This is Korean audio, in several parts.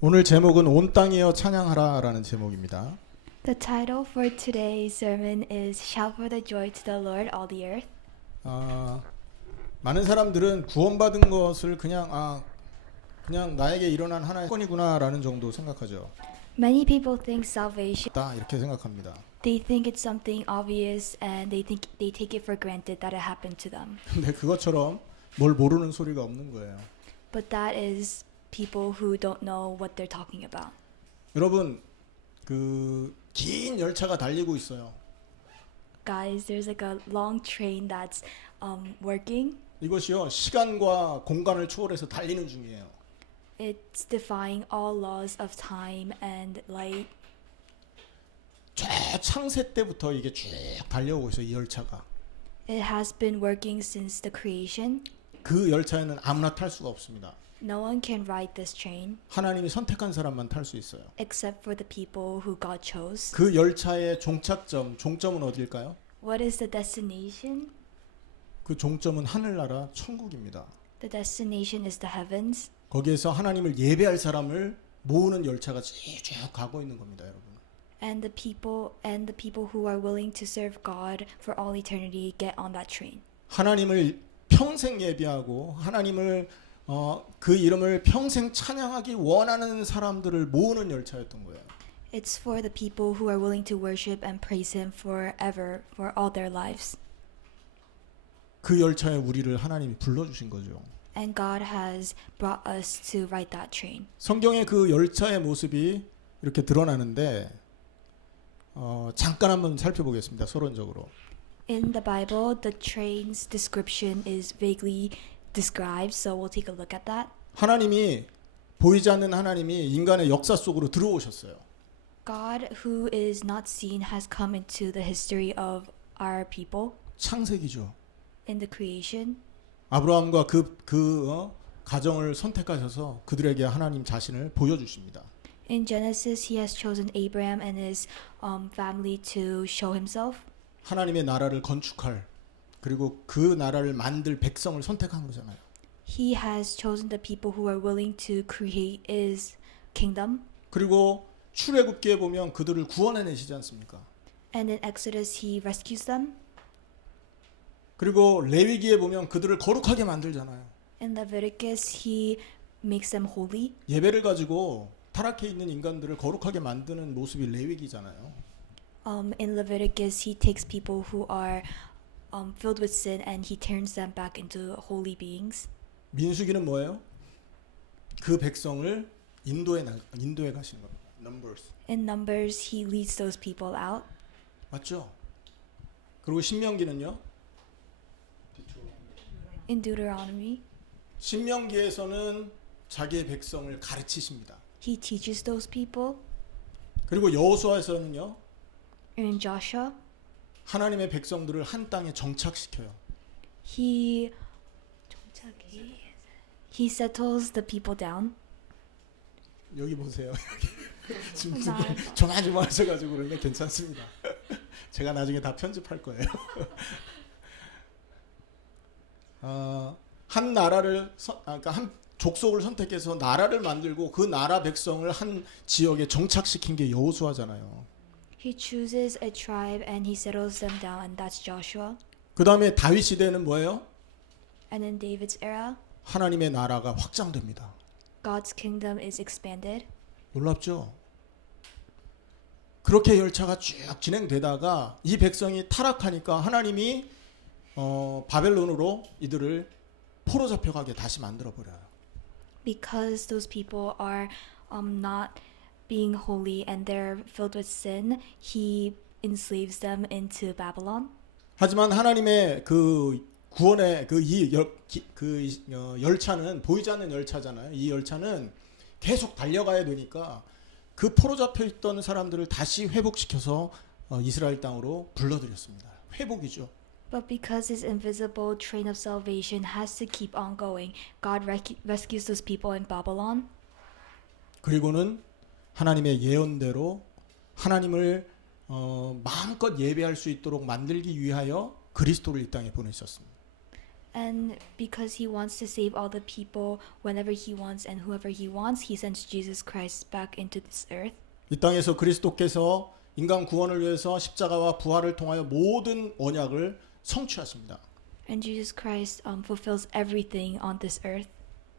오늘 제목은 온 땅이여 찬양하라라는 제목입니다. The title for today's sermon is Shout for the joy to the Lord, all the earth. 많은 사람들은 구원받은 것을 그냥 나에게 일어난 하나의 건이구나라는 정도 생각하죠. Many people think salvation, 다 이렇게 생각합니다. they think it's something obvious and they take it for granted that it happened to them. 근데 그것처럼 뭘 모르는 소리가 없는 거예요. But that is people who don't know what they're talking about. 여러분, 그 긴 열차가 달리고 있어요. Guys, there's like a long train that's working. 이것이요, 시간과 공간을 초월해서 달리는 중이에요. It's defying all laws of time and light. 저 창세 때부터 이게 쭉 달려오고 있어요, 이 열차가. It has been working since the creation. 그 열차에는 아무나 탈 수가 없습니다. No one can ride this train 하나님이 선택한 사람만 탈 수 있어요. except for the people who God chose. 그 열차의 종점은 어디일까요? What is the destination? 그 종점은 하늘나라 천국입니다. The destination is the heavens. 거기에서 하나님을 예배할 사람을 모으는 열차가 쭉 가고 있는 겁니다, 여러분. And the people who are willing to serve God for all eternity get on that train. 하나님을 평생 예배하고 하나님을 그 이름을 평생 찬양하기 원하는 사람들을 모으는 열차였던 거예요. It's for the people who are willing to worship and praise Him forever, for all their lives. 그 열차에 우리를 하나님이 불러주신 거죠. And God has brought us to ride that train. 성경에 그 열차의 모습이 이렇게 드러나는데 잠깐 한번 살펴보겠습니다. 서론적으로. In the Bible, the train's description is vaguely described, so we'll take a look at that. 하나님이 보이지 않는 하나님이 인간의 역사 속으로 들어오셨어요. God, who is not seen, has come into the history of our people 창세기죠. in the creation. 아브라함과 그 가정을 선택하셔서 그들에게 하나님 자신을 보여주십니다. In Genesis, He has chosen Abraham and his family to show Himself. 하나님의 나라를 건축할 그리고 그 나라를 만들 백성을 선택한 거잖아요. He has chosen the people who are willing to create His kingdom. 그리고 출애굽기에 보면 그들을 구원해내시지 않습니까? And in Exodus, He rescues them. 그리고 레위기에 보면 그들을 거룩하게 만들잖아요. In Leviticus, He makes them holy. 예배를 가지고 타락해 있는 인간들을 거룩하게 만드는 모습이 레위기잖아요. In Leviticus, He takes people who are filled with sin and He turns them back into holy beings. 민수기는 뭐예요? 그 백성을 인도에 가시는 겁니다. Numbers. In Numbers, He leads those people out. 맞죠? 그리고 신명기는요? In Deuteronomy, 신명기에서는 자기의 백성을 가르치십니다. He teaches those people. 그리고 여호수아에서는요? In Joshua, 하나님의 백성들을 한 땅에 정착시켜요. He settles the people down. 여기 보세요. 지금 나- 조마조마하셔가지고 그런데 괜찮습니다. 제가 나중에 다 편집할 거예요. 한 나라를 그러니까 한 족속을 선택해서 나라를 만들고 그 나라 백성을 한 지역에 정착시킨 게 여호수아잖아요. He chooses a tribe and He settles them down, and that's Joshua. 그 다음에 다윗 시대는 뭐예요? And in David's era, 하나님의 나라가 확장됩니다. God's kingdom is expanded. 놀랍죠? 그렇게 열차가 쭉 진행되다가 이 백성이 타락하니까 하나님이 바벨론으로 이들을 포로 잡혀가게 다시 만들어 버려요. Because those people are not being holy and they're filled with sin, He enslaves them into Babylon. 하지만 하나님의 그 구원의 열차는 보이지 않는 열차잖아요. 이 열차는 계속 달려가야 되니까 그 포로 잡혀 있던 사람들을 다시 회복시켜서 이스라엘 땅으로 불러들였습니다. 회복이죠. But because His invisible train of salvation has to keep on going, God rescues those people in Babylon. 그리고는 하나님의 예언대로 하나님을 마음껏 예배할 수 있도록 만들기 위하여 그리스도를 이 땅에 보내셨습니다. And because he wants to save all the people whenever he wants and whoever he wants, he sends Jesus Christ back into this earth. 이 땅에서 그리스도께서 인간 구원을 위해서 십자가와 부활을 통하여 모든 언약을 성취하십니다. And Jesus Christ fulfills everything on this earth.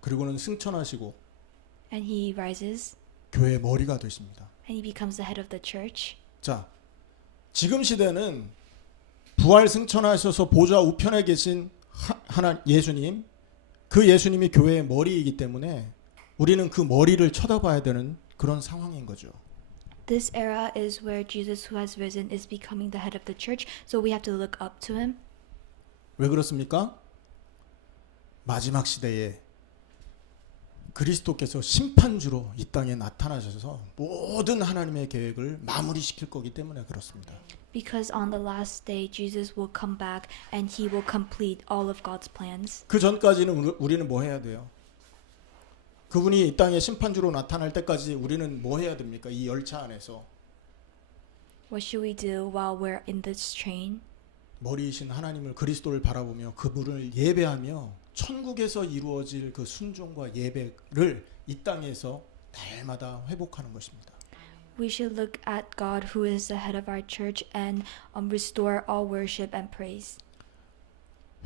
그리고는 승천하시고 And he rises 교회의 머리가 되십니다. and he becomes the head of the church. 자, 지금 시대는 부활 승천하셔서 보좌 우편에 계신 하나 예수님, 그 예수님이 교회의 머리이기 때문에 우리는 그 머리를 쳐다봐야 되는 그런 상황인 거죠. This era is where Jesus who has risen is becoming the head of the church, so we have to look up to him. 왜 그렇습니까? 마지막 시대에 그리스도께서 심판주로 이 땅에 나타나셔서 모든 하나님의 계획을 마무리시킬 거기 때문에 그렇습니다. Because on the last day, Jesus will come back and he will complete all of God's plans. 그 전까지는 우리는 뭐 해야 돼요? 그분이 이 땅에 심판주로 나타날 때까지 우리는 뭐 해야 됩니까? 이 열차 안에서 What should we do while we're in this train? 머리이신 하나님을 그리스도를 바라보며 그분을 예배하며 천국에서 이루어질 그 순종과 예배를 이 땅에서 날마다 회복하는 것입니다. We should look at God who is the head of our church and restore all worship and praise.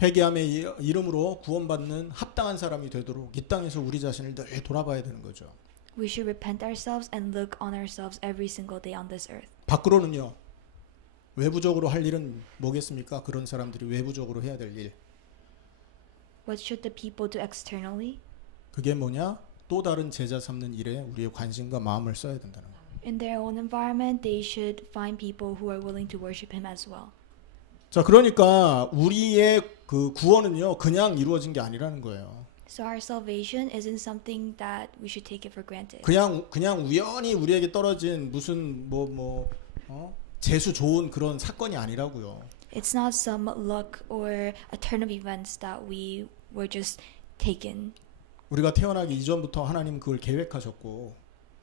회개함의 이름으로 구원받는 합당한 사람이 되도록 이 땅에서 우리 자신을 늘 돌아봐야 되는 거죠. We should repent ourselves and look on ourselves every single day on this earth. 밖으로는요. 외부적으로 할 일은 뭐겠습니까? 그런 사람들이 외부적으로 해야 될 일. What should the people do externally? 그게 뭐냐? 또 다른 제자 삼는 일에 우리의 관심과 마음을 써야 된다는 거예요. In their own environment, they should find people who are willing to worship him as well. 자, 그러니까 우리의 그 구원은요. 그냥 이루어진 게 아니라는 거예요. So our salvation isn't something that we should take it for granted. 그냥 우연히 우리에게 떨어진 무슨 재수 좋은 그런 사건이 아니라고요. It's not some luck or a turn of events that we were just taken. 우리가 태어나기 이전부터 하나님 그걸 계획하셨고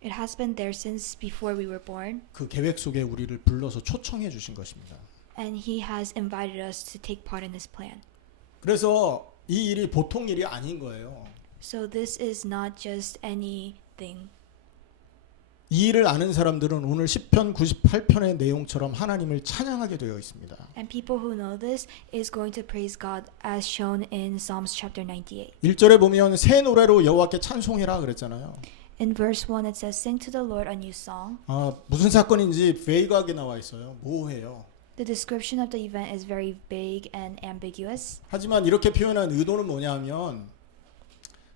It has been there since before we were born, 그 계획 속에 우리를 불러서 초청해 주신 것입니다. and he has invited us to take part in his plan. 그래서 이 일이 보통 일이 아닌 거예요. So this is not just anything. 이 일을 아는 사람들은 오늘 시편 98편의 내용처럼 하나님을 찬양하게 되어 있습니다. And people who know this is going to praise God as shown in Psalms chapter 98. 1절에 보면 새 노래로 여호와께 찬송해라 그랬잖아요. In verse 1 it says, Sing to the Lord a new song. 무슨 사건인지 베이그하게 나와 있어요. 모호해요. The description of the event is very vague and ambiguous. 하지만 이렇게 표현한 의도는 뭐냐면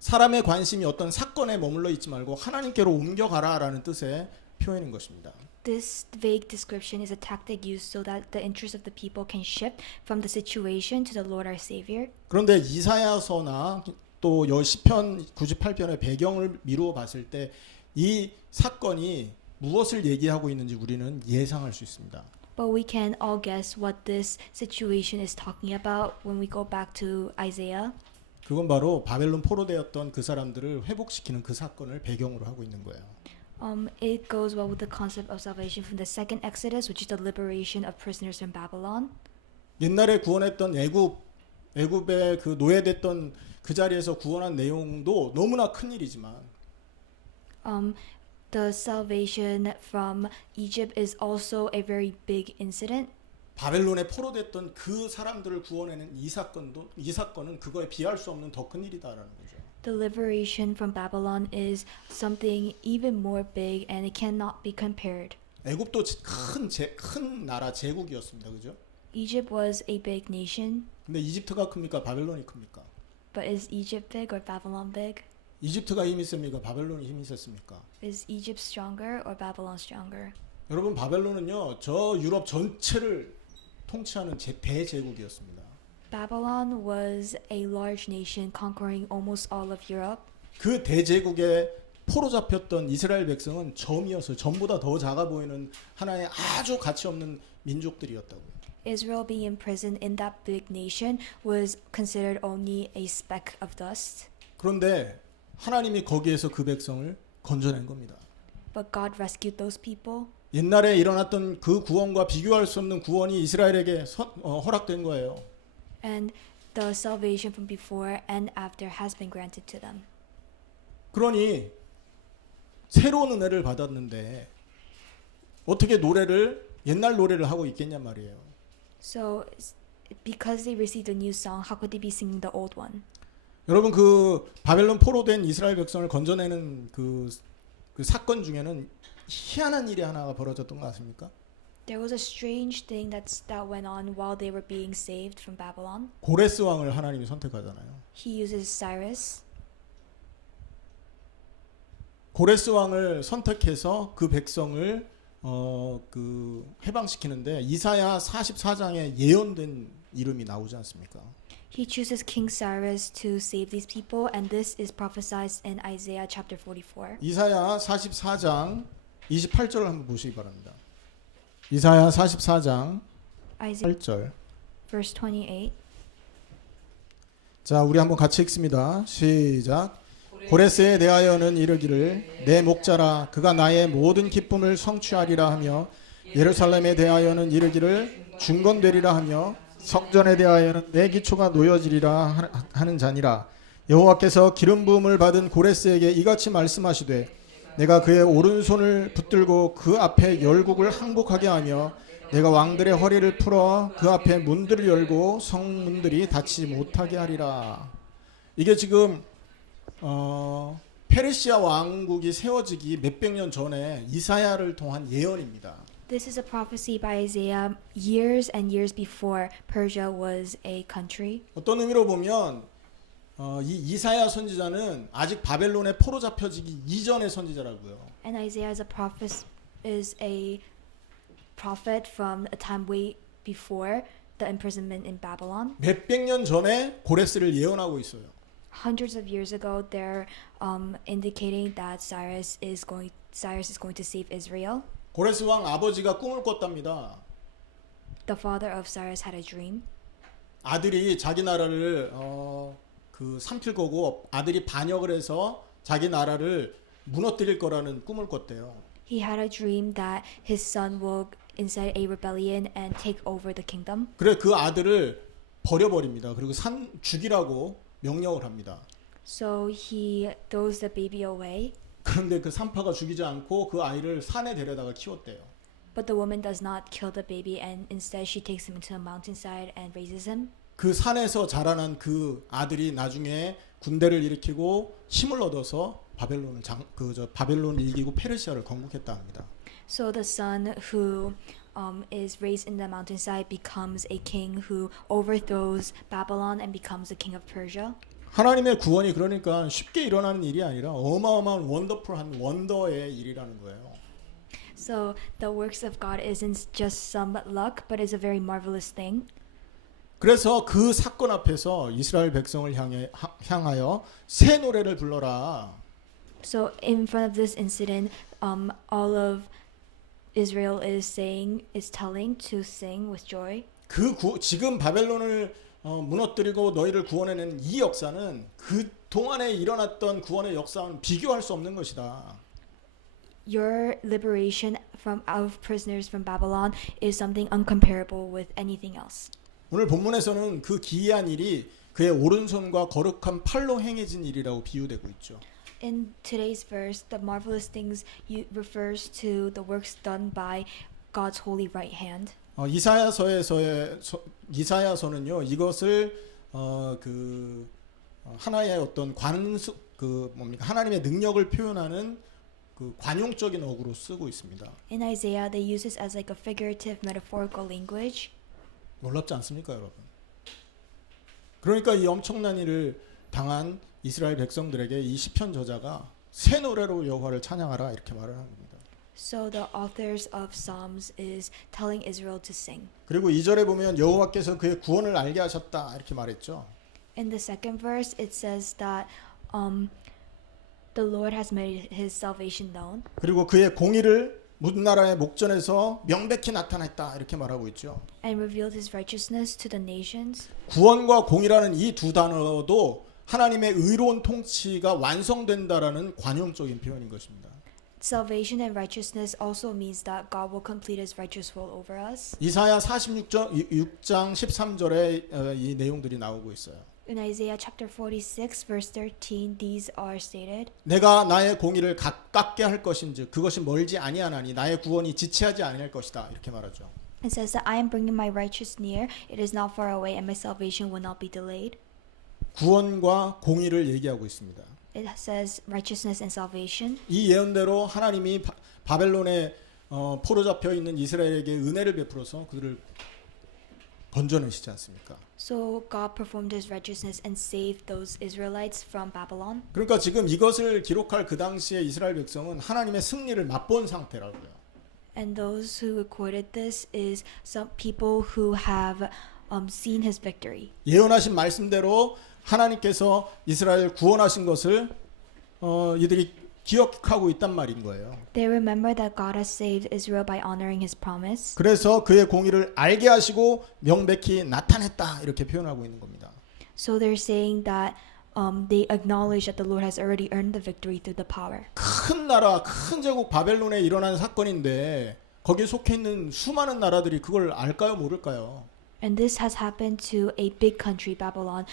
사람의 관심이 어떤 사건에 머물러 있지 말고 하나님께로 옮겨가라라는 뜻의 표현인 것입니다. This vague description is a tactic used so that the interest of the people can shift from the situation to the Lord our Savior. 그런데 이사야서나 또 시편 98편의 배경을 미루어 봤을 때 이 사건이 무엇을 얘기하고 있는지 우리는 예상할 수 있습니다. But we can all guess what this situation is talking about when we go back to Isaiah. 그건 바로 바벨론 포로되었던 그 사람들을 회복시키는 그 사건을 배경으로 하고 있는 거예요. It goes well with the concept of salvation from the second Exodus, which is the liberation of prisoners from Babylon. 옛날에 구원했던 애굽에 그 노예됐던 그 자리에서 구원한 내용도 너무나 큰 일이지만 The salvation from Egypt is also a very big incident. 바벨론에 포로됐던 그 사람들을 구원해낸 이 사건은 그거에 비할 수 없는 더 큰 일이다라는 거죠. The liberation from Babylon is something even more big and it cannot be compared. 애굽도 큰 나라 제국이었습니다. 그죠? Egypt was a big nation, 근데 이집트가 큽니까? 바벨론이 큽니까? but is Egypt big or Babylon big? 이집트가 힘이 셉니까? 바벨론이 힘이 셌습니까? Is Egypt stronger or Babylon stronger? 여러분 바벨론은요. 저 유럽 전체를 통치하는 대제국이었습니다. Babylon was a large nation conquering almost all of Europe. 그 대제국에 포로 잡혔던 이스라엘 백성은 점이었어요. 전보다 더 작아 보이는 하나의 아주 가치 없는 민족들이었다고요. Israel being imprisoned in that big nation was considered only a speck of dust. 그런데 하나님이 거기에서 그 백성을 건져낸 겁니다. But God rescued those people. 옛날에 일어났던 그 구원과 비교할 수 없는 구원이 이스라엘에게 허락된 거예요. And the salvation from before and after has been granted to them. 그러니 새로운 은혜를 받았는데 어떻게 옛날 노래를 하고 있겠냔 말이에요. So because they received a new song, how could they be singing the old one? 여러분 그 바벨론 포로된 이스라엘 백성을 건져내는 그 사건 중에는 희한한 일이 하나가 벌어졌던 것 같습니까? There was a strange thing that went on while they were being saved from Babylon. 고레스 왕을 하나님이 선택하잖아요. He uses Cyrus. 고레스 왕을 선택해서 그 백성을 해방시키는데 이사야 44장에 예언된 이름이 나오지 않습니까? He chooses King Cyrus to save these people, and this is prophesied in Isaiah chapter 44. 이사야 44장 28절을 한번 보시기 바랍니다. 이사야 44장 Isaiah 8절. verse 28. 자, 우리 한번 같이 읽습니다. 시작. 고레스에 대하여는 이르기를 내 목자라 그가 나의 모든 기쁨을 성취하리라 하며 예루살렘에 대하여는 이르기를 중건되리라 하며 성전에 대하여는 내 기초가 놓여지리라 하는 자니라. 여호와께서 기름 부음을 받은 고레스에게 이같이 말씀하시되 내가 그의 오른손을 붙들고 그 앞에 열국을 항복하게 하며 내가 왕들의 허리를 풀어 그 앞에 문들을 열고 성문들이 닫히지 못하게 하리라. 이게 지금 페르시아 왕국이 세워지기 몇백 년 전에 이사야를 통한 예언입니다. This is a prophecy by Isaiah years and years before Persia was a country. 어떤 의미로 보면 이 이사야 선지자는 아직 바벨론에 포로 잡혀지기 이전의 선지자라고요. And Isaiah is a prophet from a time way before the imprisonment in Babylon. 몇백 년 전에 고레스를 예언하고 있어요. Hundreds of years ago, they're indicating that Cyrus is going to save Israel. 고레스 왕 아버지가 꿈을 꿨답니다. The father of Cyrus had a dream. 아들이 자기 나라를 삼킬 거고 아들이 반역을 해서 자기 나라를 무너뜨릴 거라는 꿈을 꿨대요. He had a dream that his son will incite a rebellion and take over the kingdom. 그래 그 아들을 버려버립니다. 그리고 죽이라고 명령을 합니다. So he throws the baby away. 그런데 그 산파가 죽이지 않고 그 아이를 산에 데려다가 키웠대요. But the woman does not kill the baby, and instead she takes him into a mountainside and raises him. 그 산에서 자라난 그 아들이 나중에 군대를 일으키고 힘을 얻어서 바벨론을 이기고 페르시아를 건국했다 합니다. So the son who is raised in the mountainside becomes a king who overthrows Babylon and becomes the king of Persia. 하나님의 구원이 그러니까 쉽게 일어나는 일이 아니라 어마어마한 원더풀한 원더의 일이라는 거예요. So the works of God isn't just some luck, but is a very marvelous thing. 그래서 그 사건 앞에서 이스라엘 백성을 향하여 새 노래를 불러라. So in front of this incident, all of Israel is telling to sing with joy. 지금 바벨론을 무너뜨리고 너희를 구원해낸 이 역사는 그 동안에 일어났던 구원의 역사와는 비교할 수 없는 것이다. Your liberation of prisoners from Babylon is something uncomparable with anything else. 오늘 본문에서는 그 기이한 일이 그의 오른손과 거룩한 팔로 행해진 일이라고 비유되고 있죠. In today's verse, the marvelous things refers to the works done by God's holy right hand. 이사야서는요 이것을 하나의 어떤 하나님의 능력을 표현하는 그 관용적인 어구로 쓰고 있습니다. In Isaiah, they use this as like a figurative, metaphorical language. 놀랍지 않습니까, 여러분? 그러니까 이 엄청난 일을 당한 이스라엘 백성들에게 이 시편 저자가 새 노래로 여호와를 찬양하라 이렇게 말을 합니다. So the authors of Psalms is telling Israel to sing. 그리고 2절에 보면 여호와께서 그의 구원을 알게 하셨다 이렇게 말했죠. In the second verse, it says that the Lord has made His salvation known. 그리고 그의 공의를 모든 나라의 목전에서 명백히 나타냈다 이렇게 말하고 있죠. And revealed His righteousness to the nations. 구원과 공의라는 이 두 단어도 하나님의 의로운 통치가 완성된다라는 관용적인 표현인 것입니다. Salvation and righteousness also means that God will complete his righteous will over us. 이사야 46장 13절에 이 내용들이 나오고 있어요. In Isaiah chapter 46 verse 13 these are stated. 내가 나의 공의를 가깝게 할 것인즉 그것이 멀지 아니하나니 나의 구원이 지체하지 아니할 것이다. 이렇게 말하죠. It says that I am bringing my righteous near, it is not far away, and my salvation will not be delayed. 구원과 공의를 얘기하고 있습니다. It says righteousness and salvation. 이 예언대로 하나님이 바벨론에 포로 잡혀 있는 이스라엘에게 은혜를 베풀어서 그들을 건져내시지 않습니까? So God performed his righteousness and saved those Israelites from Babylon. 그러니까 지금 이것을 기록할 그 당시에 이스라엘 백성은 하나님의 승리를 맛본 상태라고요. And those who recorded this is some people who have seen his victory. 예언하신 말씀대로 하나님께서 이스라엘 구원하신 것을 이들이 기억하고 있단 말인 거예요. They remember that God has saved Israel by honoring his promise. 그래서 그의 공의를 알게 하시고 명백히 나타냈다 이렇게 표현하고 있는 겁니다. So they're saying that they acknowledge that the Lord has already earned the victory through the power. 큰 나라, 큰 제국 바벨론에 일어난 사건인데 거기에 속해 있는 수많은 나라들이 그걸 알까요, 모를까요? And this has happened to a big country, Babylon.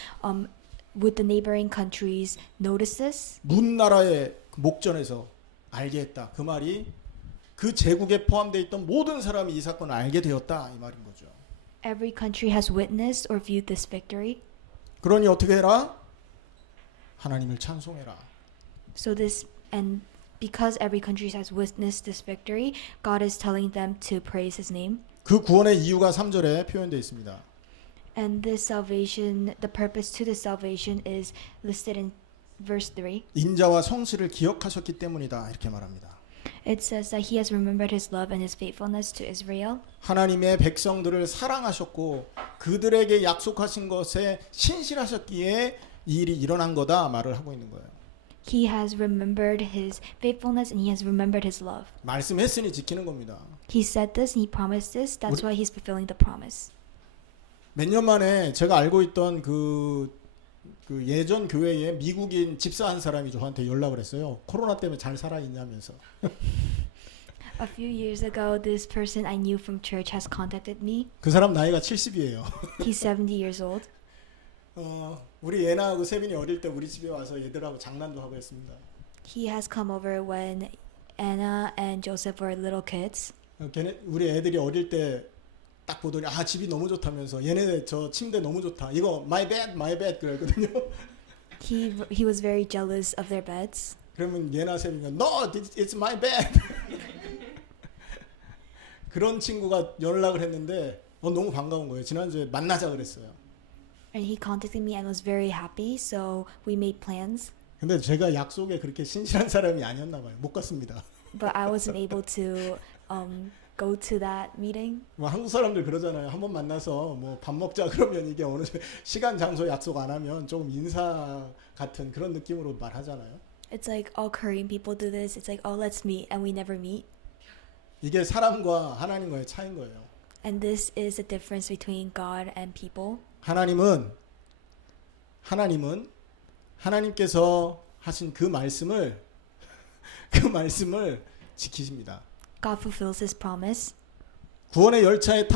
Would the neighboring countries notice this? 문 나라의 목전에서 알게 했다. 그 말이 그 제국에 포함되어 있던 모든 사람이 이 사건을 알게 되었다 이 말인 거죠. Every country has witnessed or viewed this victory. 그러니 어떻게 해라? 하나님을 찬송해라. So this and because every country has witnessed this victory, God is telling them to praise his name. 그 구원의 이유가 3절에 표현되어 있습니다. And this salvation, the purpose to this salvation is listed in verse 3. 인자와 성실을 기억하셨기 때문이다 이렇게 말합니다. It says that he has remembered his love and his faithfulness to Israel. 하나님의 백성들을 사랑하셨고 그들에게 약속하신 것에 신실하셨기에 이 일이 일어난 거다 말을 하고 있는 거예요. He has remembered his faithfulness and he has remembered his love. 말씀했으니 지키는 겁니다. He said this and he promised this. That's why he's fulfilling the promise. 몇 년 만에 제가 알고 있던 그 예전 교회에 미국인 집사 한 사람이 저한테 연락을 했어요. 코로나 때문에 잘 살아있냐면서. A few years ago, this person I knew from church has contacted me. 그 사람 나이가 70이에요. He's 70 years old. 우리 예나하고 세빈이 어릴 때 우리 집에 와서 얘들하고 장난도 하고 했습니다. He has come over when Anna and Joseph were little kids. 우리 애들이 어릴 때 딱 보더니 아 집이 너무 좋다면서 얘네 저 침대 너무 좋다. 이거 my bed 그랬거든요. He was very jealous of their beds. 그러면 예나 세빈이가 no it's my bed. 그런 친구가 연락을 했는데 너무 반가운 거예요. 지난주에 만나자 그랬어요. And he contacted me and was very happy, so we made plans. 근데 제가 약속에 그렇게 신실한 사람이 아니었나 봐요. 못 갔습니다. But I wasn't able to go to that meeting. 뭐 한국 사람들 그러잖아요. 한번 만나서 뭐 밥 먹자 그러면 이게 어느 시간 장소 약속 안 하면 조금 인사 같은 그런 느낌으로 말하잖아요. It's like all Korean people do this. It's like, oh, let's meet, and we never meet. 이게 사람과 하나님과의 차이인 거예요. And this is the difference between God and people. 하나님께서 하신 그 말씀을 지키십니다. God fulfills his promise. 구원의 열차에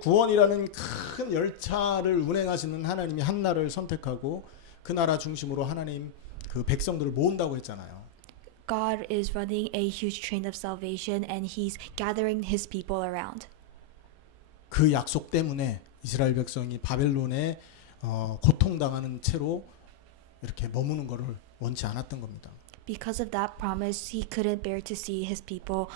구원이라는 큰 열차를 운행하시는 하나님이 한 나라를 선택하고 그 나라 중심으로 하나님 그 백성들을 모은다고 했잖아요. God is running a huge train of salvation and he's gathering his people around. 그 약속 때문에 이스라엘 백성이 바벨론에 고통당하는 채로 이렇게 머무는 것을 원치 않았던 겁니다. Because of that promise, he couldn't bear to see his people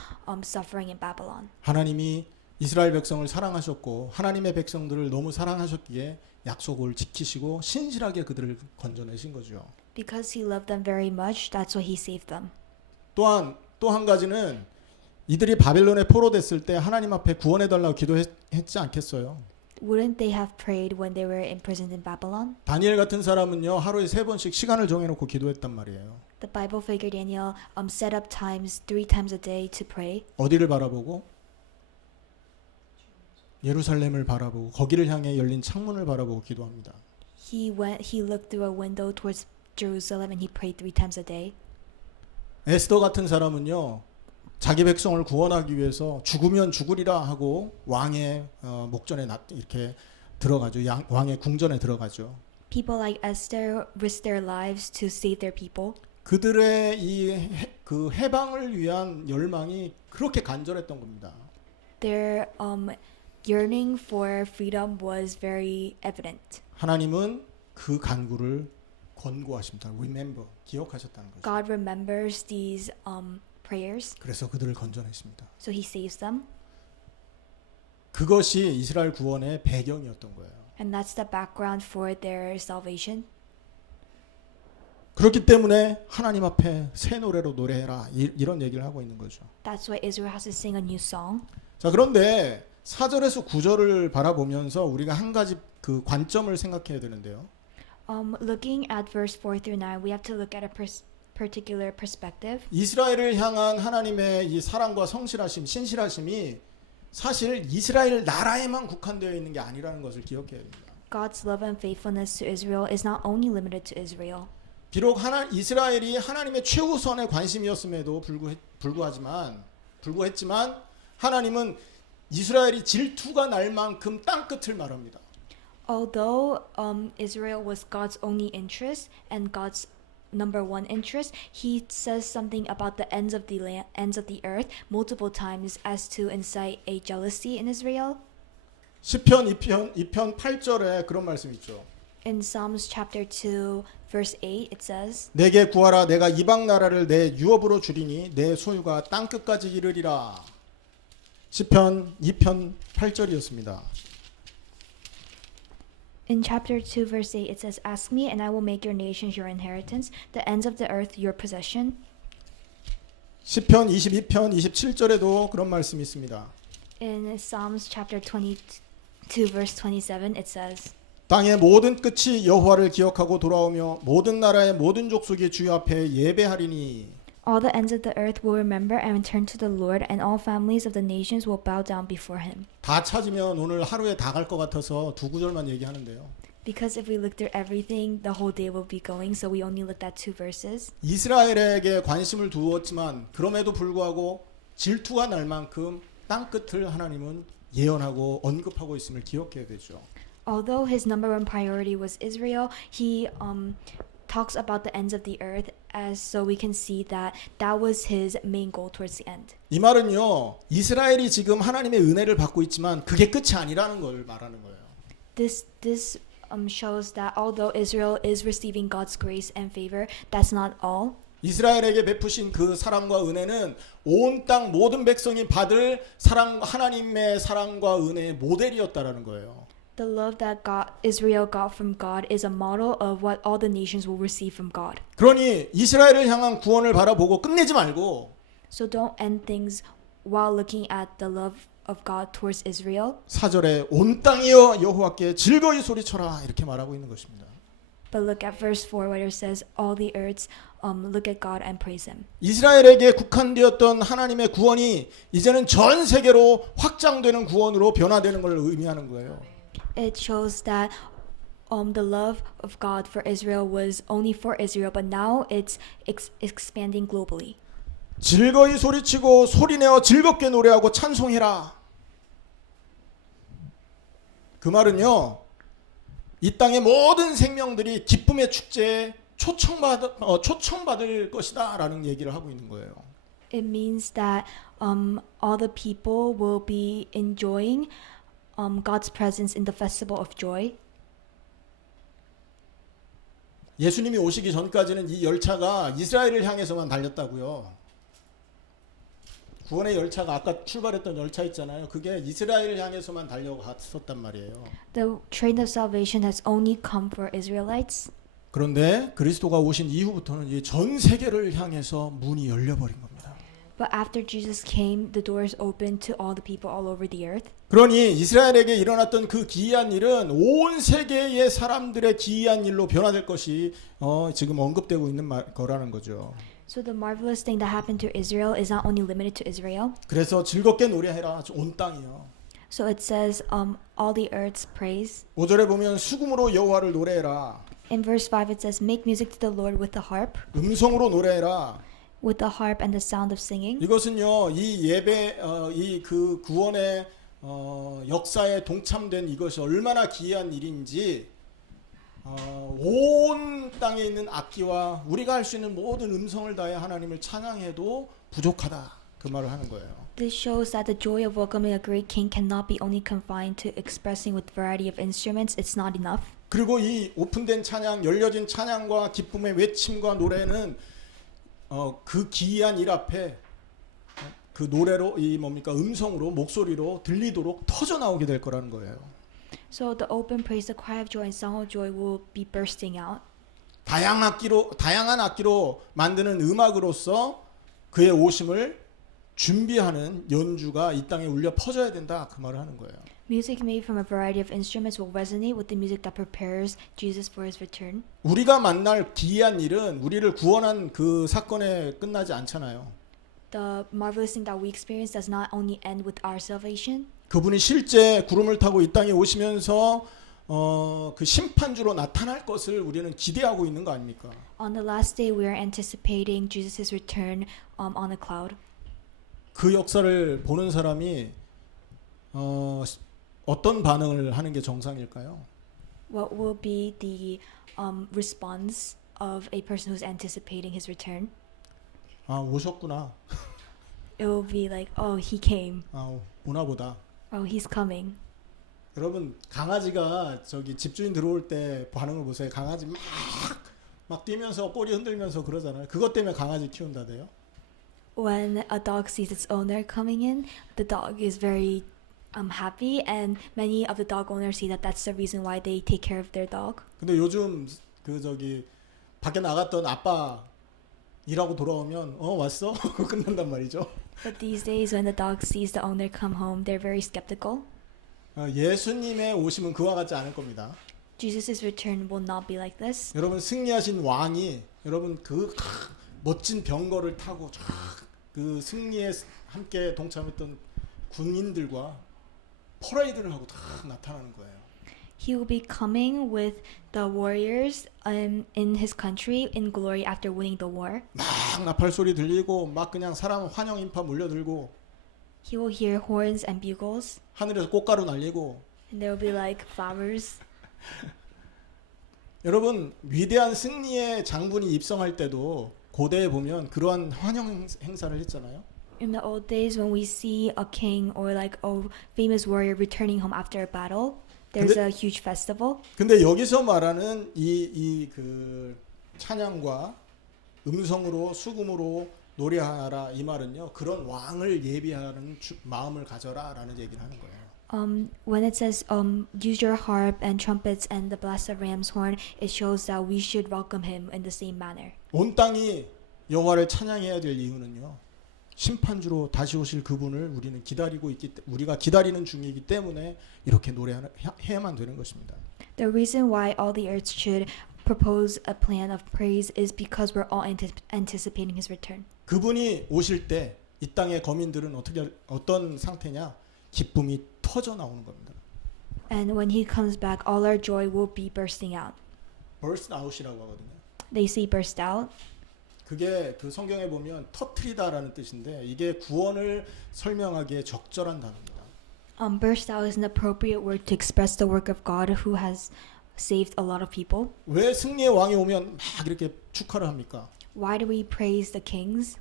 suffering in Babylon. 하나님이 이스라엘 백성을 사랑하셨고 하나님의 백성들을 너무 사랑하셨기에 약속을 지키시고 신실하게 그들을 건져내신 거죠. Because he loved them very much, that's why he saved them. 또한 또 한 가지는 이들이 바벨론에 포로됐을 때 하나님 앞에 구원해달라고 기도했지 않겠어요? Wouldn't they have prayed when they were imprisoned in Babylon? 다니엘 같은 사람은요 하루에 3번씩 시간을 정해놓고 기도했단 말이에요. The Bible figure Daniel set up times 3 times a day to pray. 어디를 바라보고? 예루살렘을 바라보고 거기를 향해 열린 창문을 바라보고 기도합니다. He looked through a window towards Jerusalem and he prayed 3 times a day. 에스더 같은 사람은요, 자기 백성을 구원하기 위해서 죽으면 죽으리라 하고 왕의 목전에 이렇게 들어가죠. 왕의 궁전에 들어가죠. People like Esther risked their lives to save their people. 그들의 그 해방을 위한 열망이 그렇게 간절했던 겁니다. Their yearning for freedom was very evident. 하나님은 그 간구를 권고하십니다. Remember, 기억하셨다는 거죠. God remembers these prayers, 그래서 그들을 건져냈습니다. so He saves them, 그것이 이스라엘 구원의 배경이었던 거예요. and that's the background for their salvation. 그렇기 때문에 하나님 앞에 새 노래로 노래해라 이런 얘기를 하고 있는 거죠. That's why Israel has to sing a new song. 자, 그런데 4절에서 9절을 바라보면서 우리가 한 가지 그 관점을 생각해야 되는데요. Looking at verse 4 through 9, we have to look at a particular perspective. 이스라엘을 향한 하나님의 이 사랑과 성실하심, 신실하심이 사실 이스라엘 나라에만 국한되어 있는 게 아니라는 것을 기억해야 됩니다. God's love and faithfulness to Israel is not only limited to Israel. 비록 이스라엘이 하나님의 최우선의 관심이었음에도 불구했지만 하나님은 이스라엘이 질투가 날 만큼 땅끝을 말합니다. Although Israel was God's only interest and God's number one interest, He says something about the ends of the earth multiple times as to incite a jealousy in Israel. 시편 2편 8절에 그런 말씀이 있죠. In Psalms chapter 2 verse 8 it says, 내게 구하라 내가 이방 나라를 내 유업으로 주리니 내 소유가 땅끝까지 이르리라. 시편 2편 8절이었습니다. In chapter 2 verse 8 it says, Ask me and I will make your nations your inheritance, the ends of the earth your possession. 시편 22편 27절에도 그런 말씀이 있습니다. In Psalms chapter 22 verse 27 it says, 땅의 모든 끝이 여호와를 기억하고 돌아오며 모든 나라의 모든 족속이 주 앞에 예배하리니. All the ends of the earth will remember and turn to the Lord, and all families of the nations will bow down before Him. 다 찾으면 오늘 하루에 다 갈 것 같아서 두 구절만 얘기하는데요. Because if we look through everything, the whole day will be going, so we only looked at 2 verses. 이스라엘에게 관심을 두었지만 그럼에도 불구하고 질투가 날 만큼 땅끝을 하나님은 예언하고 언급하고 있음을 기억해야 되죠. Although His number one priority was Israel, He talks about the ends of the earth, as so we can see that that was His main goal towards the end. 이 말은요, 이스라엘이 지금 하나님의 은혜를 받고 있지만 그게 끝이 아니라는 걸 말하는 거예요. This shows that although Israel is receiving God's grace and favor, that's not all. 이스라엘에게 베푸신 그 사랑과 은혜는 온 땅 모든 백성이 받을 하나님의 사랑과 은혜의 모델이었다라는 거예요. The love that Israel got from God is a model of what all the nations will receive from God. 그러니 이스라엘을 향한 구원을 바라보고 끝내지 말고 So don't end things while looking at the love of God towards Israel. 4절에 온 땅이여 여호와께 즐거이 소리쳐라 이렇게 말하고 있는 것입니다. But look at verse 4 where it says, all the earths look at God and praise Him. 이스라엘에게 국한되었던 하나님의 구원이 이제는 전 세계로 확장되는 구원으로 변화되는 걸 의미하는 거예요. It shows that the love of God for Israel was only for Israel, but now it's expanding globally. 즐거이 소리치고 소리내어 즐겁게 노래하고 찬송해라. 그 말은요, 이 땅의 모든 생명들이 기쁨의 축제에 초청받을 것이다라는 얘기를 하고 있는 거예요. It means that all the people will be enjoying God's presence in the festival of joy. 예수님이 오시기 전까지는 이 열차가 이스라엘을 향해서만 달렸다고요. 구원의 열차가 아까 출발했던 열차 있잖아요. 그게 이스라엘을 향해서만 달려갔었단 말이에요. The train of salvation has only come for Israelites. 그런데 그리스도가 오신 이후부터는 이 전 세계를 향해서 문이 열려버린 겁니다. But after Jesus came, the doors opened to all the people all over the earth. 그러니 이스라엘에게 일어났던 그 기이한 일은 온 세계의 사람들의 기이한 일로 변화될 것이 지금 언급되고 있는 거라는 거죠. So the marvelous thing that happened to Israel is not only limited to Israel. 그래서 즐겁게 노래해라 온 땅이요. So it says all the earth's praise. 5절에 보면 수금으로 여호와를 노래해라. In verse 5 it says make music to the Lord with the harp. 음성으로 노래해라. with the harp and the sound of singing. 이것은요, 이 예배, 이 그 구원의 역사에 동참된 이것이 얼마나 기이한 일인지 온 땅에 있는 악기와 우리가 할 수 있는 모든 음성을 다해 하나님을 찬양해도 부족하다. 그 말을 하는 거예요. This shows that the joy of welcoming a great king cannot be only confined to expressing with variety of instruments. It's not enough. 그리고 이 오픈된 찬양, 열려진 찬양과 기쁨의 외침과 노래는 그 기이한 일 앞에 그 노래로 이 뭡니까 음성으로 목소리로 들리도록 터져 나오게 될 거라는 거예요. So the open praise, the cry of joy and song of joy will be bursting out. 다양한 악기로 만드는 음악으로서 그의 오심을 준비하는 연주가 이 땅에 울려 퍼져야 된다. 그 말을 하는 거예요. Music made from a variety of instruments will resonate with the music that prepares Jesus for his return. 우리가 만날 기이한 일은 우리를 구원한 그 사건에 끝나지 않잖아요. The marvelous thing that we experience does not only end with our salvation. 그분이 실제 구름을 타고 이 땅에 오시면서 그 심판주로 나타날 것을 우리는 기대하고 있는 거 아닙니까? On the last day, we are anticipating Jesus' return on a cloud. 그 역사를 보는 사람이 어떤 반응을 하는 게 정상일까요? What will be the response of a person who's anticipating his return? 아 오셨구나. It will be like, oh, he came. 아 오나 보다. Oh, he's coming. 여러분 강아지가 저기 집주인 들어올 때 반응을 보세요. 강아지 막 뛰면서 꼬리 흔들면서 그러잖아요. 그것 때문에 강아지 키운다대요. When a dog sees its owner coming in, the dog is very happy, and many of the dog owners see that that's the reason why they take care of their dog. 근데 요즘 그 저기 밖에 나갔던 아빠 일하고 돌아오면 왔어? 끝난단 말이죠. But these days, when the dog sees the owner come home, they're very skeptical. 예수님의 오심은 그와 같지 않을 겁니다. Jesus' return will not be like this. 여러분 승리하신 왕이 여러분 그 멋진 병거를 타고 그 승리에 함께 동참했던 군인들과 퍼레이드를 하고 다 나타나는 거예요. He will be coming with the warriors in his country in glory after winning the war. 막 나팔 소리 들리고 막 그냥 사람 환영 인파 몰려들고 He will hear horns and bugles, 하늘에서 꽃가루 날리고 and there will be like flowers. 여러분 위대한 승리의 장군이 입성할 때도 고대에 보면 그러한 환영 행사를 했잖아요. In the old days, when we see a king or like a famous warrior returning home after a battle, there's a huge festival. 근데 여기서 말하는 이 그 찬양과 음성으로 수금으로 노래하라 이 말은요. 그런 왕을 예비하는 마음을 가져라라는 얘기를 하는 거예요. When it says use your harp and trumpets and the blast of ram's horn, it shows that we should welcome him in the same manner. 온 땅이 여호와를 찬양해야 될 이유는요. 심판주로 다시 오실 그분을 우리는 우리가 기다리는 중이기 때문에 이렇게 노래해야만 되는 것입니다. The reason why all the earth should propose a plan of praise is because we're all anticipating his return. 그분이 오실 때 이 땅의 거민들은 어떤 상태냐? 기쁨이 터져 나오는 겁니다. And when he comes back, all our joy will be bursting out. burst out이라고 하거든요. They say burst out. 그게 그 성경에 보면 터트리다라는 뜻인데 이게 구원을 설명하기에 적절한 단어입니다. Burst out is an appropriate word to express the work of God who has saved a lot of people. 왜 승리의 왕이 오면 막 이렇게 축하를 합니까? Why do we praise the kings?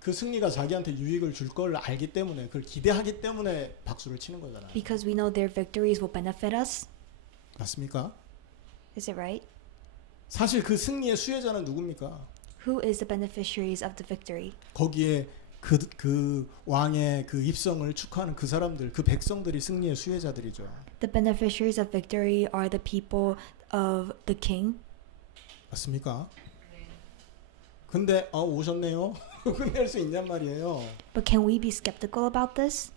그 승리가 자기한테 유익을 줄 걸 알기 때문에 그걸 기대하기 때문에 박수를 치는 거잖아요. Because we know their victories will benefit us. 맞습니까? Is it right? 사실 그 승리의 수혜자는 누굽니까? Who is the beneficiaries of the victory? 거기에 그 왕의 그 입성을 축하하는 그 사람들, 그 백성들이 승리의 수혜자들이죠. The beneficiaries of victory are the people of the king. 맞습니까? 근데 오셨네요. 끝낼 수 있냔 말이에요. But can we be skeptical about this?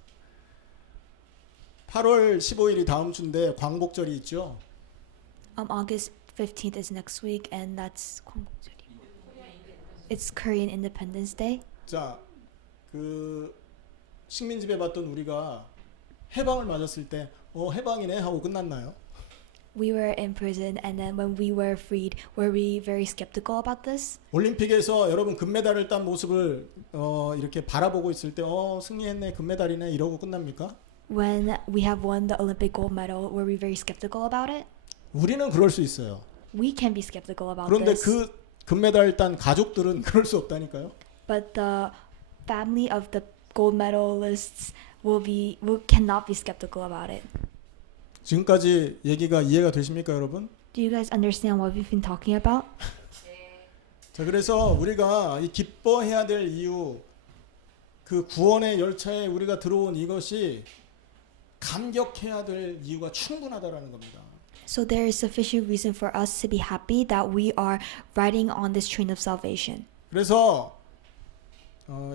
8월 15일이 다음 주인데 광복절이 있죠. August 15th is next week, and that's it's Korean Independence Day. 자, 그 식민지배 받던 우리가 해방을 맞았을 때 해방이네 하고 끝났나요? we were in prison and then when we were freed, were we very skeptical about this? 올림픽에서 여러분 금메달을 딴 모습을 이렇게 바라보고 있을 때 승리했네 금메달이네 이러고 끝납니까? When we have won the Olympic gold medal, were we very skeptical about it? 우리는 그럴 수 있어요. We can be skeptical about 그런데 this. 그 금메달 딴 가족들은 그럴 수 없다니까요. But the family of the gold medalists cannot be skeptical about it. 지금까지 얘기가 이해가 되십니까, 여러분? Do you guys understand what we've been talking about? 자, 그래서 우리가 이 기뻐해야 될 이유, 그 구원의 열차에 우리가 들어온 이것이 감격해야 될 이유가 충분하다라는 겁니다. So there is sufficient reason for us to be happy that we are riding on this train of salvation. 그래서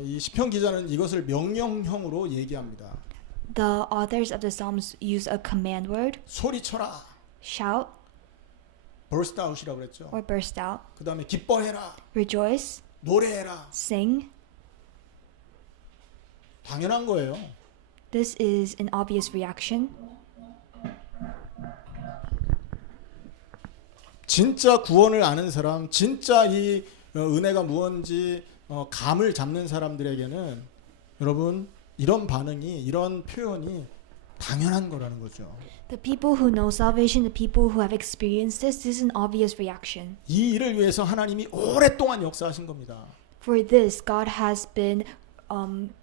이 시편 기자는 이것을 명령형으로 얘기합니다. The authors of the Psalms use a command word, 소리쳐라, shout burst out이라고 그랬죠. or burst out, 그 다음에 기뻐해라, rejoice, 노래해라. sing. 당연한 거예요. This is an obvious reaction. 진짜 구원을 아는 사람, 진짜 이 은혜가 무언지 감을 잡는 사람들에게는 여러분 이런 반응이, 이런 표현이 당연한 거라는 거죠. The people who know salvation, the people who have experienced this is an obvious reaction. 이 일을 위해서 하나님이 오랫동안 역사하신 겁니다. For this, God has been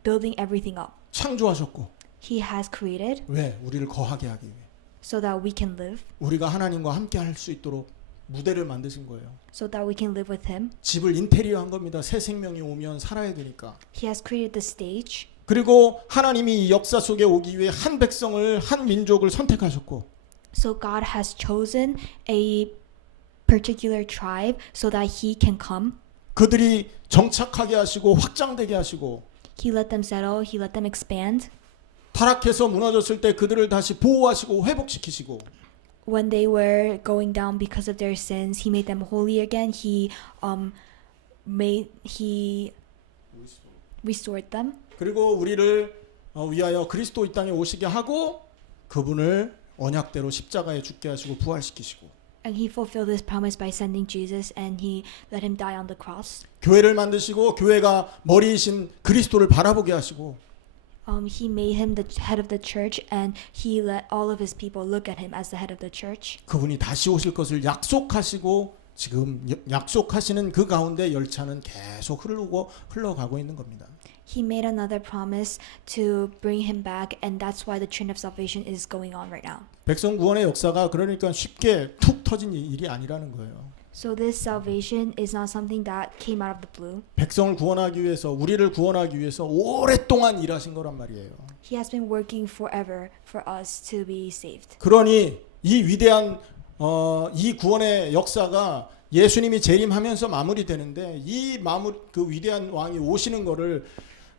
building everything up. 창조하셨고, He has created 왜? 우리를 거하게 하기 위해. so that we can live, 우리가 하나님과 함께 할 수 있도록 무대를 만드신 거예요. so that we can live with Him. 집을 인테리어한 겁니다. 새 생명이 오면 살아야 되니까. He has created the stage. 그리고 하나님이 이 역사 속에 오기 위해 한 백성을, 한 민족을 선택하셨고, So God has chosen a particular tribe so that He can come. 그들이 정착하게 하시고 확장되게 하시고, He let them settle. He let them expand. 타락해서 무너졌을 때 그들을 다시 보호하시고 회복시키시고, When they were going down because of their sins, He made them holy again. He restored them. 그리고 우리를 위하여 그리스도 이 땅에 오시게 하고 그분을 언약대로 십자가에 죽게 하시고 부활시키시고, And He fulfilled this promise by sending Jesus, and He let Him die on the cross. 교회를 만드시고 교회가 머리이신 그리스도를 바라보게 하시고, He made Him the head of the church, and He let all of His people look at Him as the head of the church. 그분이 다시 오실 것을 약속하시고 지금 약속하시는 그 가운데 열차는 계속 흘러가고 있는 겁니다. He made another promise to bring Him back, and that's why the train of salvation is going on right now. 백성 구원의 역사가 그러니까 쉽게 툭 터진 일이 아니라는 거예요. So this salvation is not something that came out of the blue. 백성을 구원하기 위해서, 우리를 구원하기 위해서 오랫동안 일하신 거란 말이에요. He has been working forever for us to be saved. 그러니 이 위대한 이 구원의 역사가 예수님이 재림하면서 마무리되는데, 그 위대한 왕이 오시는 거를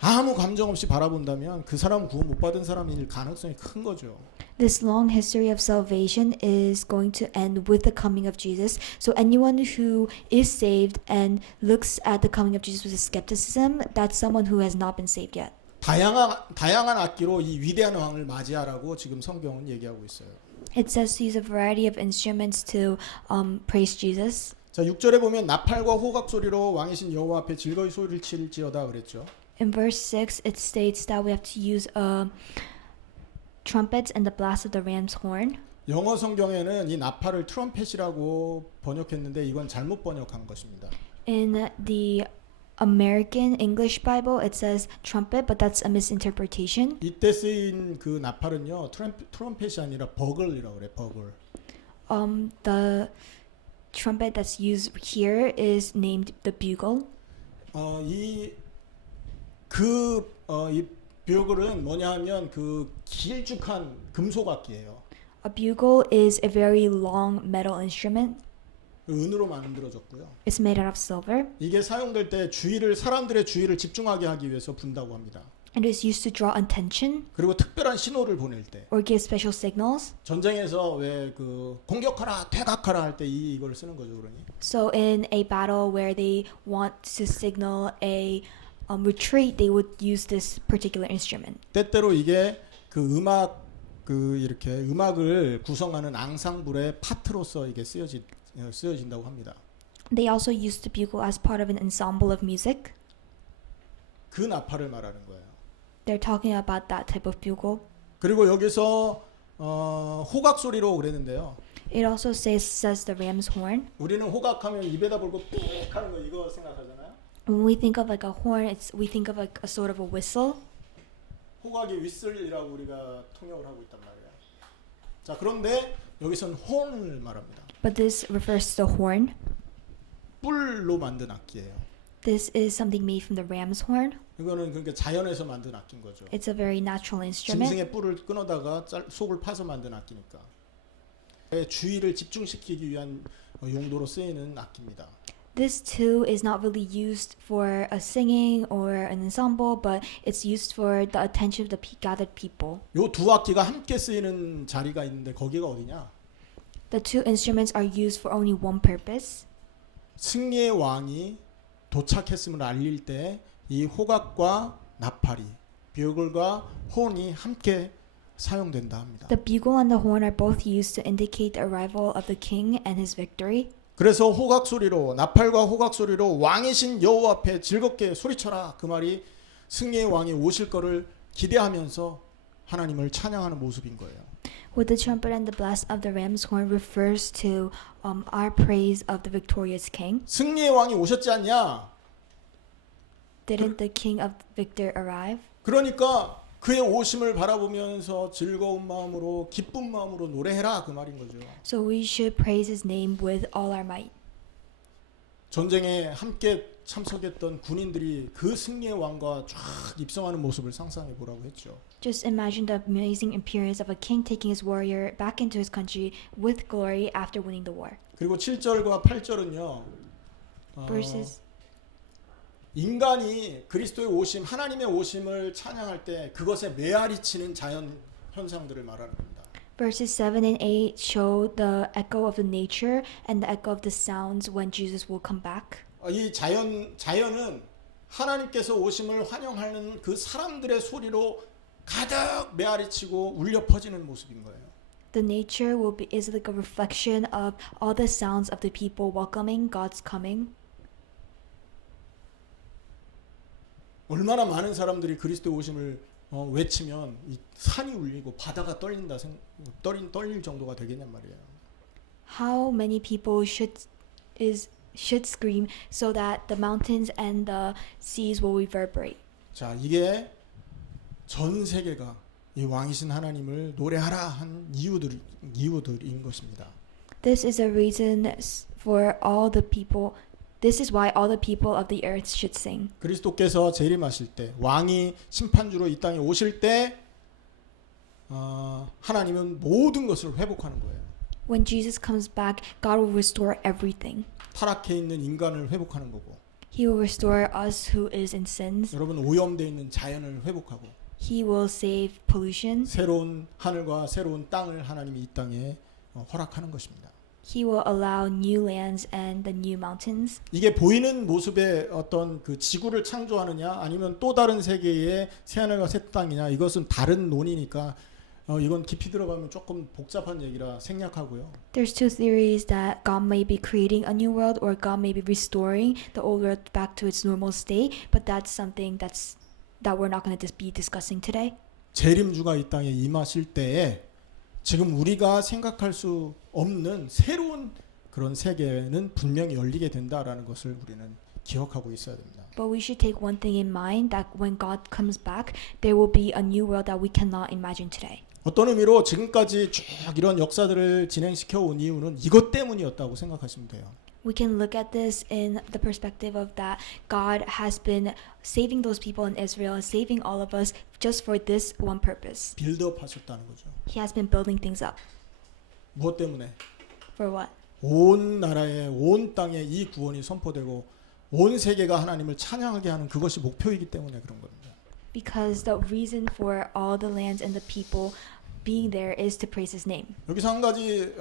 아무 감정 없이 바라본다면 그 사람은 구원 못 받은 사람일 가능성이 큰 거죠. This long history of salvation is going to end with the coming of Jesus. So anyone who is saved and looks at the coming of Jesus with skepticism, that's someone who has not been saved yet. 다양한 악기로 이 위대한 왕을 맞이하라고 지금 성경은 얘기하고 있어요. It says to use a variety of instruments to praise Jesus. 자, 6절에 보면 나팔과 호각 소리로 왕이신 여호와 앞에 즐거이 소리를 칠지어다 그랬죠. In verse 6, it states that we have to use trumpets and the blast of the ram's horn. 영어 성경에는 이 나팔을 트럼펫이라고 번역했는데 이건 잘못 번역한 것입니다. In the American English Bible, it says trumpet, but that's a misinterpretation. 이때 쓰인 그 나팔은요, 트럼펫이 아니라 버글이라고 그래, 버글. The trumpet that's used here is named the bugle. 이 뷰글은 뭐냐 하면 그 길쭉한 금속 악기예요. A bugle is a very long metal instrument. 은으로 만들어졌고요. It's made out of silver. 이게 사용될 때 사람들의 주의를 집중하게 하기 위해서 분다고 합니다. It is used to draw attention 그리고 특별한 신호를 보낼 때, or give special signals. 전쟁에서 왜 그 공격하라, 퇴각하라 할 때 이걸 쓰는 거죠, 그러니. So in a battle where they want to signal a retreat, they would use this particular instrument. 때때로 이게 그 음악 그 이렇게 음악을 구성하는 앙상블의 파트로서 이게 쓰여진다고 합니다. They also used the bugle as part of an ensemble of music. 그 나팔을 말하는 거예요. They're talking about that type of bugle. 그리고 여기서 호각 소리로 그랬는데요. It also says the ram's horn. 우리는 호각하면 입에다 불고 삑 하는 거 이거 생각하잖아요. When we think of like a horn, we think of like a sort of a whistle. 호각이 휘슬이라고 우리가 통역을 하고 있단 말이에요. 자, 그런데 여기서는 horn을 말합니다. But this refers to the horn. 뿔로 만든 악기예요. This is something made from the ram's horn. 이거는 그러니까 자연에서 만든 악기인 거죠. It's a very natural instrument. 짐승의 뿔을 끊어다가 속을 파서 만든 악기니까. 주의를 집중시키기 위한 용도로 쓰이는 악기입니다. This too is not really used for a singing or an ensemble, but it's used for the attention of the gathered people. 요 두 악기가 함께 쓰이는 자리가 있는데 거기가 어디냐? The two instruments are used for only one purpose. 승리의 왕이 도착했음을 알릴 때 이 호각과 나팔이, 뷰글과 혼이 함께 사용된다 합니다. The bugle and the horn are both used to indicate the arrival of the king and his victory. 그래서 호각 소리로 나팔과 호각 소리로 왕이신 여호와 앞에 즐겁게 소리쳐라. 그 말이 승리의 왕이 오실 거를 기대하면서 하나님을 찬양하는 모습인 거예요. With the trumpet and the blast of the ram's horn refers to our praise of the victorious king. 승리의 왕이 오셨지 않냐? Didn't the king of victor arrive? 그러니까 그의 오심을 바라보면서 즐거운 마음으로 기쁜 마음으로 노래해라 그 말인 거죠. So we should praise his name with all our might. 전쟁에 함께 참석했던 군인들이 그 승리의 왕과 쫙 입성하는 모습을 상상해 보라고 했죠. Just imagine the amazing appearance of a king taking his warrior back into his country with glory after winning the war. 그리고 7절과 8절은요. Verses 인간이 그리스도의 오심, 하나님의 오심을 찬양할 때 그것에 메아리치는 자연 현상들을 말하는 겁니다. Verses 7 and 8 show the echo of the nature and the echo of the sounds when Jesus will come back. 이 자연은 하나님께서 오심을 환영하는 그 사람들의 소리로 가득 메아리치고 울려 퍼지는 모습인 거예요. The nature is like a reflection of all the sounds of the people welcoming God's coming. 얼마나 많은 사람들이 그리스도의 오심을 외치면 이 산이 울리고 바다가 떨릴 정도가 되겠냔 말이에요. How many people should scream so that the mountains and the seas will reverberate. 자, 이게 전 세계가 이 왕이신 하나님을 노래하라 한 이유들인 것입니다. This is a reason for all the people. This is why all the people of the earth should sing. 그리스도께서 재림하실 때 왕이 심판주로 이 땅에 오실 때 하나님은 모든 것을 회복하는 거예요. When Jesus comes back, God will restore everything. 타락해 있는 인간을 회복하는 거고. He will restore us who is in sins. 여러분 오염되어 있는 자연을 회복하고. He will save pollution. 새로운 하늘과 새로운 땅을 하나님이 이 땅에 허락하는 것입니다. He will allow new lands and the new mountains. 이게 보이는 모습의 어떤 그 지구를 창조하느냐 아니면 또 다른 세계의 새하늘과 새 땅이냐 이것은 다른 논의니까 이건 깊이 들어가면 조금 복잡한 얘기라 생략하고요. There's two theories that God may be creating a new world or God may be restoring the old world back to its normal state, but that's something that we're not going to be discussing today. 재림주가 이 땅에 임하실 때에 지금 우리가 생각할 수 없는 새로운 그런 세계는 분명히 열리게 된다라는 것을 우리는 기억하고 있어야 됩니다. But we should take one thing in mind that when God comes back, there will be a new world that we cannot imagine today. 어떤 의미로 지금까지 쭉 이런 역사들을 진행시켜 온 이유는 이것 때문이었다고 생각하시면 돼요. We can look at this in the perspective of that God has been saving those people in Israel, saving all of us just for this one purpose. 빌드업 하셨다는 거죠. He has been building things up. 무엇 때문에? For what? 온 나라에 온 땅에 이 구원이 선포되고 온 세계가 하나님을 찬양하게 하는 그것이 목표이기 때문에 그런 겁니다. Because the reason for all the lands and the people being there is to praise His name. 여기서 한 가지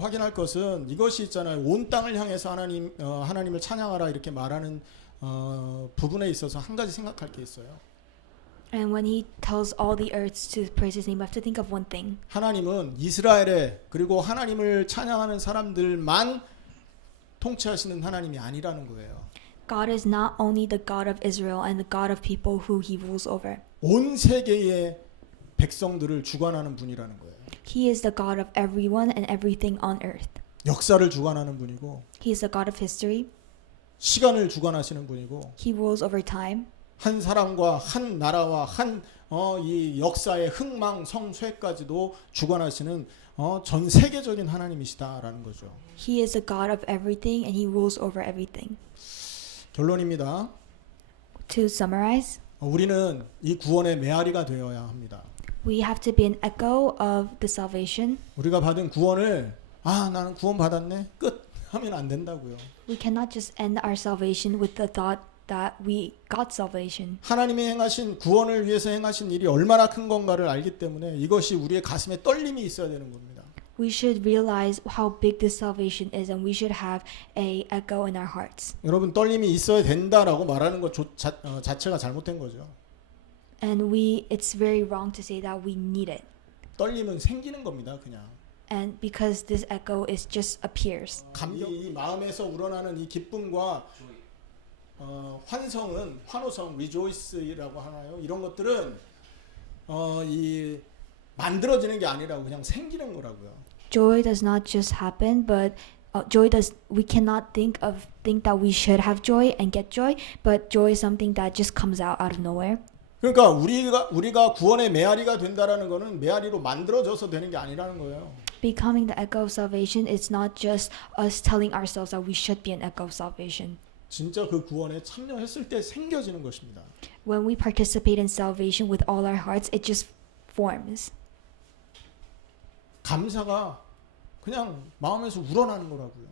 확인할 것은 이것이 있잖아요. 온 땅을 향해서 하나님을 찬양하라 이렇게 말하는 부분에 있어서 한 가지 생각할 게 있어요. And when he tells all the earths to praise his name, we have to think of one thing. 하나님은 이스라엘에 그리고 하나님을 찬양하는 사람들만 통치하시는 하나님이 아니라는 거예요. God is not only the God of Israel and the God of people who he rules over. 온 세계의 백성들을 주관하는 분이라는 거예요. He is the God of everyone and everything on earth. 역사를 주관하는 분이고 He is the God of history. 시간을 주관하시는 분이고 He rules over time. 한 사람과 한 나라와 이 역사의 흥망성쇠까지도 주관하시는 전 세계적인 하나님이시다라는 거죠. He is the God of everything and he rules over everything. 결론입니다. To summarize, 우리는 이 구원의 메아리가 되어야 합니다. we have to be an echo of the salvation. 우리가 받은 구원을 나는 구원 받았네 끝 하면 안 된다고요. We cannot just end our salvation with the thought that we got salvation. 하나님이 행하신 구원을 위해서 행하신 일이 얼마나 큰 건가를 알기 때문에 이것이 우리의 가슴에 떨림이 있어야 되는 겁니다. We should realize how big this salvation is and we should have a echo in our hearts. 여러분 떨림이 있어야 된다라고 말하는 것 자체가 잘못된 거죠. And it's very wrong to say that we need it. 떨림은 생기는 겁니다. 그냥. And because this echo is just appears. 이 마음에서 우러나는 이 기쁨과 환호성, rejoice라고 하나요? 이런 것들은 이 만들어지는 게 아니라고 그냥 생기는 거라고요. Joy does not just happen, but we cannot think that we should have joy and get joy, but joy is something that just comes out of nowhere. 그러니까 우리가 구원의 메아리가 된다라는 거는 메아리로 만들어져서 되는 게 아니라는 거예요. Becoming the echo of salvation is not just us telling ourselves that we should be an echo of salvation. 진짜 그 구원에 참여했을 때 생겨지는 것입니다. When we participate in salvation with all our hearts, it just forms. 감사가 그냥 마음에서 우러나는 거라고요.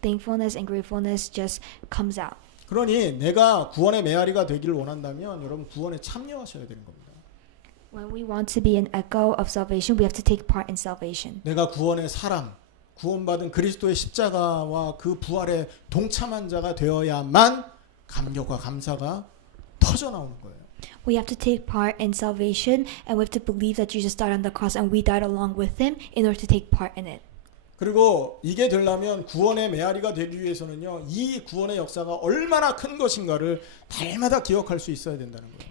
Thankfulness and gratefulness just comes out. 그러니 내가 구원의 메아리가 되기를 원한다면 여러분 구원에 참여하셔야 되는 겁니다. When we want to be an echo of salvation, we have to take part in salvation. 내가 구원의 사람, 구원받은 그리스도의 십자가와 그 부활에 동참한 자가 되어야만 감격과 감사가 터져 나오는 거예요. We have to take part in salvation and we have to believe that Jesus died on the cross and we died along with him in order to take part in it. 그리고 이게 되려면 구원의 메아리가 되기 위해서는요. 이 구원의 역사가 얼마나 큰 것인가를 달마다 기억할 수 있어야 된다는 거예요.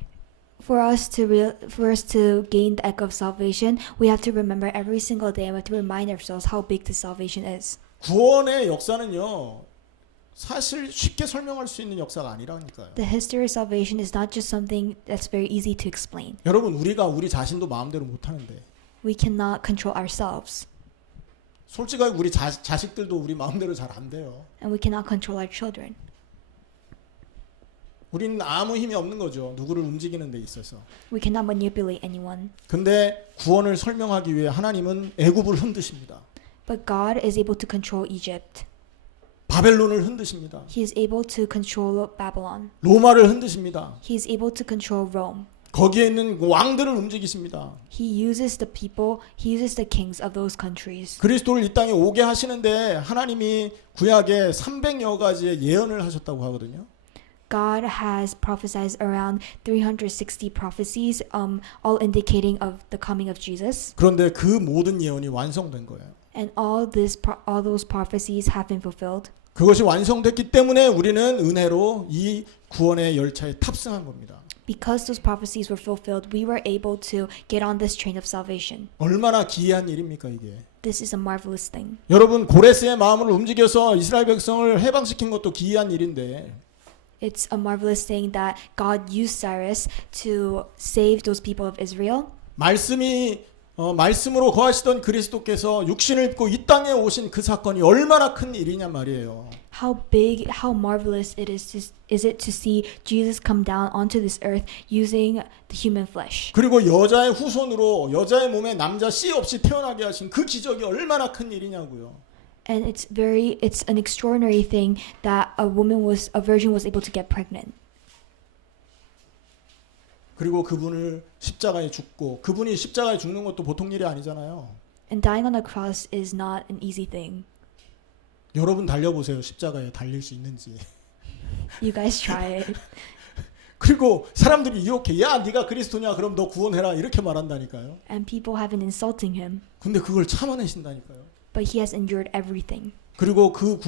For us to gain the echo of salvation, we have to remember every single day and we have to remind ourselves how big this salvation is. 구원의 역사는요. 사실 쉽게 설명할 수 있는 역사가 아니라니까요. The history of salvation is not just something that's very easy to explain. 여러분 우리가 우리 자신도 마음대로 못 하는데. We cannot control ourselves. 솔직하게 우리 자식들도 우리 마음대로 잘 안 돼요. And we cannot control our children. 우리는 아무 힘이 없는 거죠. 누구를 움직이는 데 있어서. We cannot manipulate anyone. 근데 구원을 설명하기 위해 하나님은 애굽을 흔드십니다. But God is able to control Egypt. 바벨론을 흔드십니다. He is able to control Babylon. 로마를 흔드십니다. He is able to control Rome. 거기에 있는 왕들을 움직이십니다. He uses the people, he uses the kings of those countries. 그리스도를 이 땅에 오게 하시는데 하나님이 구약에 300여 가지의 예언을 하셨다고 하거든요. God has prophesied around 360 prophecies, all indicating of the coming of Jesus. 그런데 그 모든 예언이 완성된 거예요. And all those prophecies have been fulfilled. 그것이 완성됐기 때문에 우리는 은혜로 이 구원의 열차에 탑승한 겁니다. Because those prophecies were fulfilled, we were able to get on this train of salvation. 얼마나 기이한 일입니까 이게. This is a marvelous thing. 여러분 고레스의 마음을 움직여서 이스라엘 백성을 해방시킨 것도 기이한 일인데 It's a marvelous thing that God used Cyrus to save those people of Israel. 말씀으로 거하시던 그리스도께서 육신을 입고 이 땅에 오신 그 사건이 얼마나 큰 일이냐 말이에요. How big, how marvelous is it to see Jesus come down onto this earth using the human flesh. 그리고 여자의 후손으로 여자의 몸에 남자 씨 없이 태어나게 하신 그 기적이 얼마나 큰 일이냐고요. And it's an extraordinary thing that a virgin was able to get pregnant. 그리고 그분을 십자가에 죽고 그분이 십자가에 죽는 것도 보통 일이 아니잖아요. And dying on the cross is not an easy thing. 여러분 달려보세요. 십자가에 달릴 수 있는지. You guys try it. 그리고 사람들이 이렇게 야 네가 그리스도냐 그럼 너 구원해라 이렇게 말한다니까요. And people have been insulting him, 근데 그걸 참아내신다니까요. but he has endured everything. 그리고 그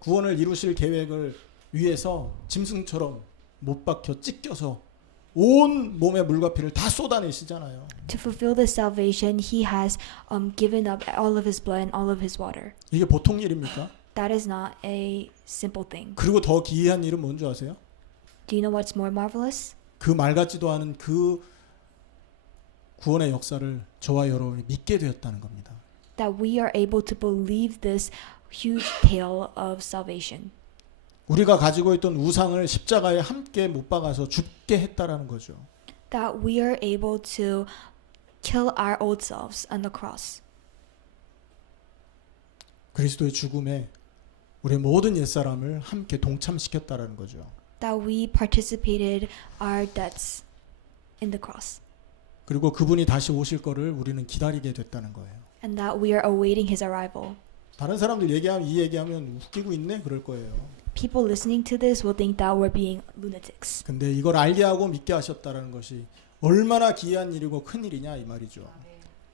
구원을 이루실 계획을 위해서 짐승처럼 못 박혀 찢겨서 온 몸의 물과 피를 다 쏟아내시잖아요. To fulfill this salvation, he has given up all of his blood and all of his water. 이게 보통 일입니까? That is not a simple thing. 그리고 더 기이한 일은 뭔지 아세요? Do you know what's more marvelous? 그 말 같지도 않은 그 구원의 역사를 저와 여러분이 믿게 되었다는 겁니다. That we are able to believe this huge tale of salvation. 우리가 가지고 있던 우상을 십자가에 함께 못 박아서 죽게 했다라는 거죠. That we are able to kill our old selves on the cross. 그리스도의 죽음에 우리 모든 옛사람을 함께 동참시켰다라는 거죠. That we participated our deaths in the cross. 그리고 그분이 다시 오실 거를 우리는 기다리게 됐다는 거예요. And that we are awaiting his arrival. 다른 사람들 얘기하면 이 얘기하면 웃기고 있네 그럴 거예요. People listening to this will think that we're being lunatics. 근데 이걸 알게 하고 믿게 하셨다라는 것이 얼마나 기이한 일이고 큰 일이냐 이 말이죠.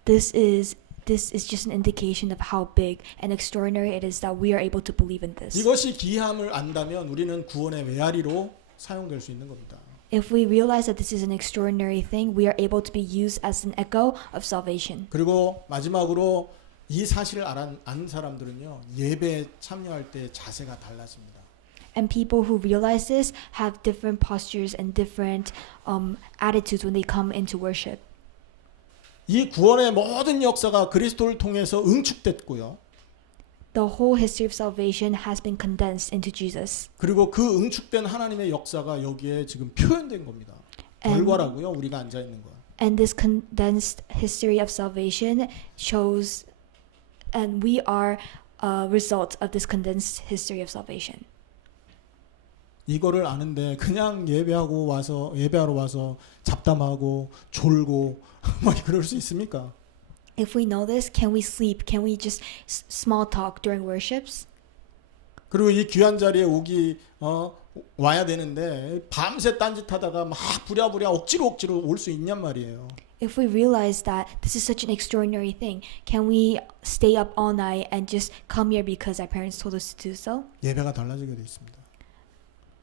This is just an indication of how big and extraordinary it is that we are able to believe in this. 이것이 기이함을 안다면 우리는 구원의 메아리로 사용될 수 있는 겁니다. If we realize that this is an extraordinary thing, we are able to be used as an echo of salvation. 그리고 마지막으로 이 사실을 아는 사람들은요 예배에 참여할 때 자세가 달라집니다. And people who realize this have different postures and different attitudes when they come into worship. 이 구원의 모든 역사가 그리스도를 통해서 응축됐고요. The whole history of salvation has been condensed into Jesus. 그리고 그 응축된 하나님의 역사가 여기에 지금 표현된 겁니다. And- 결과라고요. 우리가 앉아 있는 거. And this condensed history of salvation shows, and we are a result of this condensed history of salvation. 이거를 아는데 그냥 예배하러 와서 잡담하고 졸고 막 그럴 수 있습니까? If we know this, can we sleep? Can we just small talk during worships? 그리고 이 귀한 자리에 와야 되는데 밤새 딴짓하다가 막 부랴부랴 억지로 올 수 있냔 말이에요. If we realize that this is such an extraordinary thing, can we stay up all night and just come here because our parents told us to do so? 예배가 달라지게 돼 있습니다.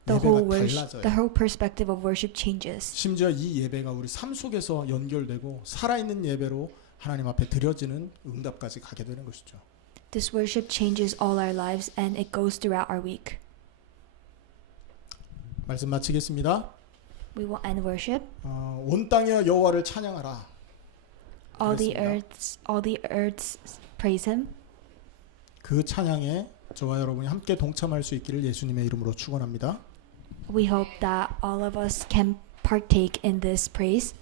The 예배가 whole perspective of worship changes. 심지어 이 예배가 우리 삶 속에서 연결되고 살아있는 예배로 하나님 앞에 드려지는 응답까지 가게 되는 것이죠. This worship changes all our lives and it goes throughout our week. 말씀 마치겠습니다. We will end worship. 온 땅에 여호와를 찬양하라. All the 그렇습니다. earths praise him. 그 찬양에 저와 여러분이 함께 동참할 수 있기를 예수님의 이름으로 축원합니다. We hope that all of us can partake in this praise.